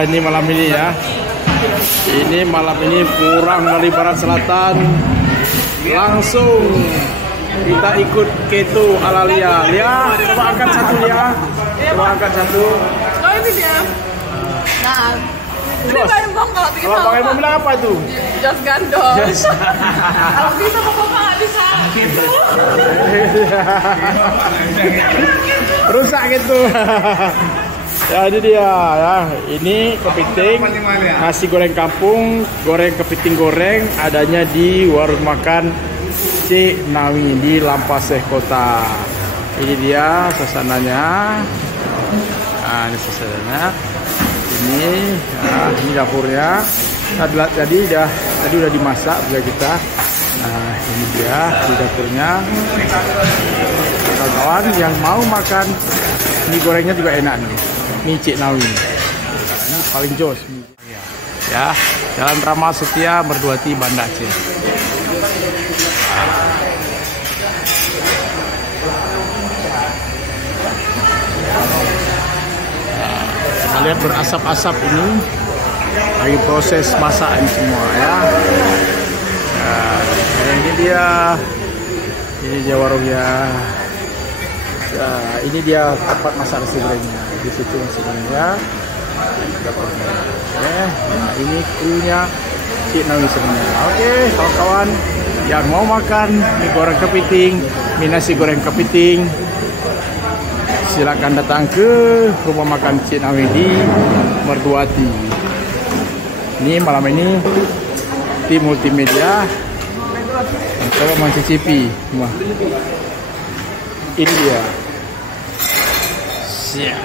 Ya, ini malam ini ya. Ini malam ini kurang dari barat selatan. Langsung kita ikut keto ala Lia. Lia, coba angkat satu Lia. Coba angkat satu. Oh ini dia. Nah, ini Bang Embong kalau bikin Kalau Bang Embong bilang apa itu? Jos gandol. Kalau bisa pokoknya nggak bisa. Rusak gitu. Ya ini dia ya. Ini kepiting nasi goreng kampung, goreng kepiting goreng adanya di warung makan Cik Nawi di Lampaseh Kota. Ini dia suasananya. Nah, ini suasananya. Ini dapurnya. Tadi udah dimasak juga kita. Nah, ini dia di dapurnya. Kawan-kawan yang mau makan mie gorengnya juga enak nih. Mie Cik Nawi. Ini paling jos. Ya, Jalan Rama Setia Merduati Banda Aceh. Lihat berasap-asap ini lagi proses masakan semua ya. Nah, ini dia warungnya. Nah, ini dia tempat masak nasi gorengnya. Di situ nasi gorengnya. Nah, ini krunya Cik Nawi sebenarnya. Oke, kawan-kawan yang mau makan mie goreng kepiting, mie nasi goreng kepiting, silakan datang ke rumah makan Cik Nawi di Merduati. Ini malam ini tim multimedia coba mencicipi. Wah. Ini dia. Siap.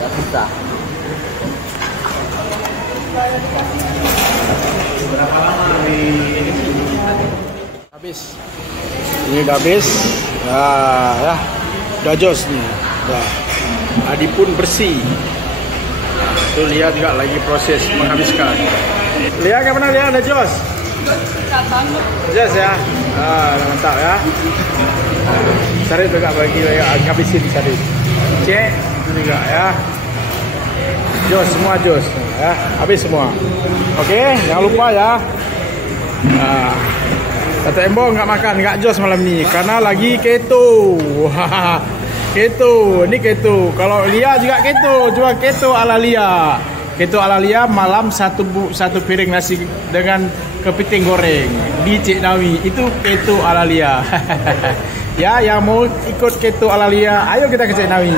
Ya bisa. Berapa lama ini? Habis. Ini udah habis. Nah, ya. Udah jos nih. Udah. Adi pun bersih. Tuh lihat juga lagi proses menghabiskan. Lihat kayak mana lihat ada jos? Jos ya. Mantap ya. Cari juga bagi ngabisin tadi. Cek juga ya. Jos semua jos ya. Habis semua. Oke, jangan lupa ya. Kata Embong nggak makan, nggak jos malam ini karena lagi keto. Keto, ini keto. Kalau Lia juga keto, cuma keto ala Lia. Keto ala Lia malam satu piring nasi dengan kepiting goreng di Cik Nawi. Itu keto ala Lia. Ya, yang mau ikut keto ala Lia, ayo kita ke Cik Nawi.